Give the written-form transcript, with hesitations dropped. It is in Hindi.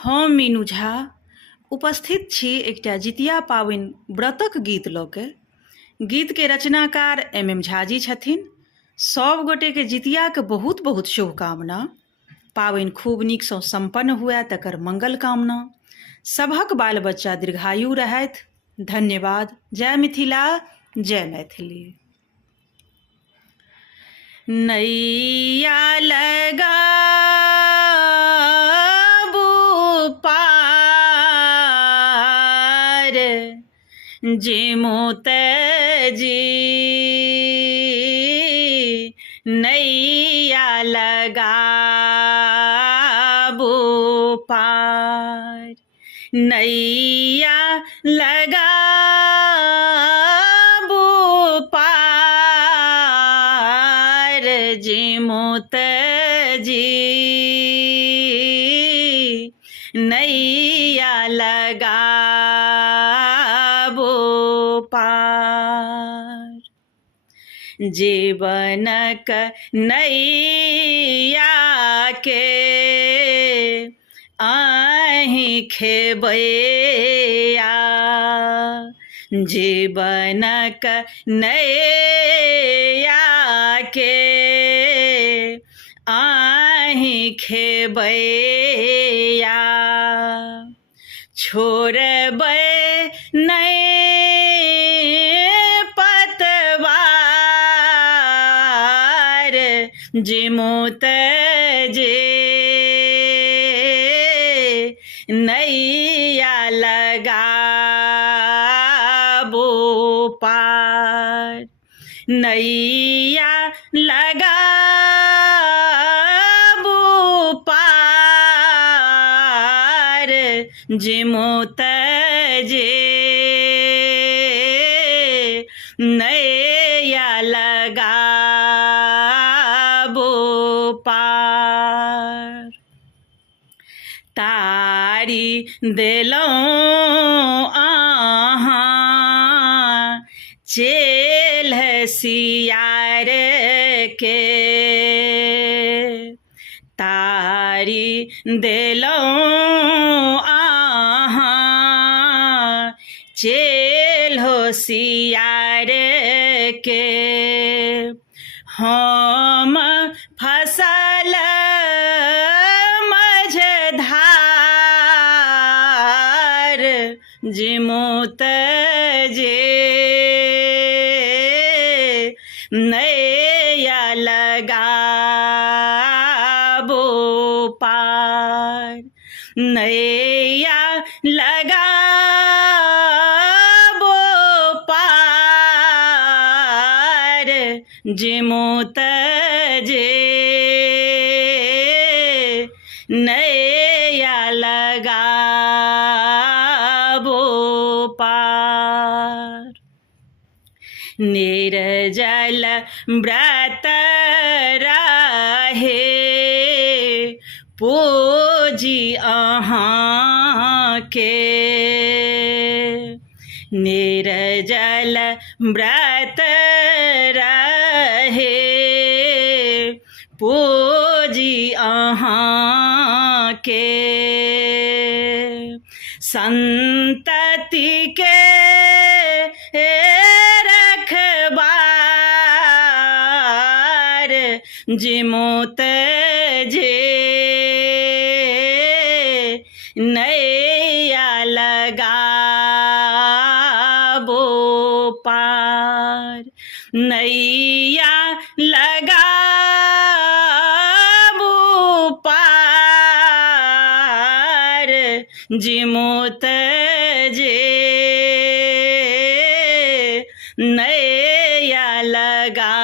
हम मीनू झा उपस्थित छी एकटा जितिया पाबनि व्रतक गीत लऽ के। गीत के रचनाकार MM झा जी छथिन। सब गोटे के जितिया के बहुत बहुत शुभकामना। पाबनि खूब नीकसँ सम्पन्न हुए तकर मंगल कामना। सभक बाल बच्चा दीर्घायु रहथि। धन्यवाद। जय मिथिला, जय मैथिली। नैया लगाबू पार, जेमो तजी नैया लगाबू पार, नैया लगाबू पार, जेमो तजी नैया लगाबू पार। जीवनक नैया के आहि खेबैया, जीवनक नैया के आहि खेबैया, छोड़बै नहि पतवार, जेमो तजे नैया लगाबू पार, नैया लगाबू पार, जेमो तजे नैया लगाबू पार। तारी देलहुँ अहाँ चेल्ह सियार के, तारी देलहुँ अहाँ चेल्हो सियार के, हम फसल मझधार, जेमो तजे नैया लगाबू पार, नैया लगाबू पार, जेमो तजे नैया लगाबू पार। निर्जल व्रत रहे पूजी अहाँ के, निर्जल व्रत रहे पूजी अहाँ के, संतति के रखबार, जेमो तजे नैया लगाबू पार, नैया लगाबू पार, जेमो तजे नैया लगाबू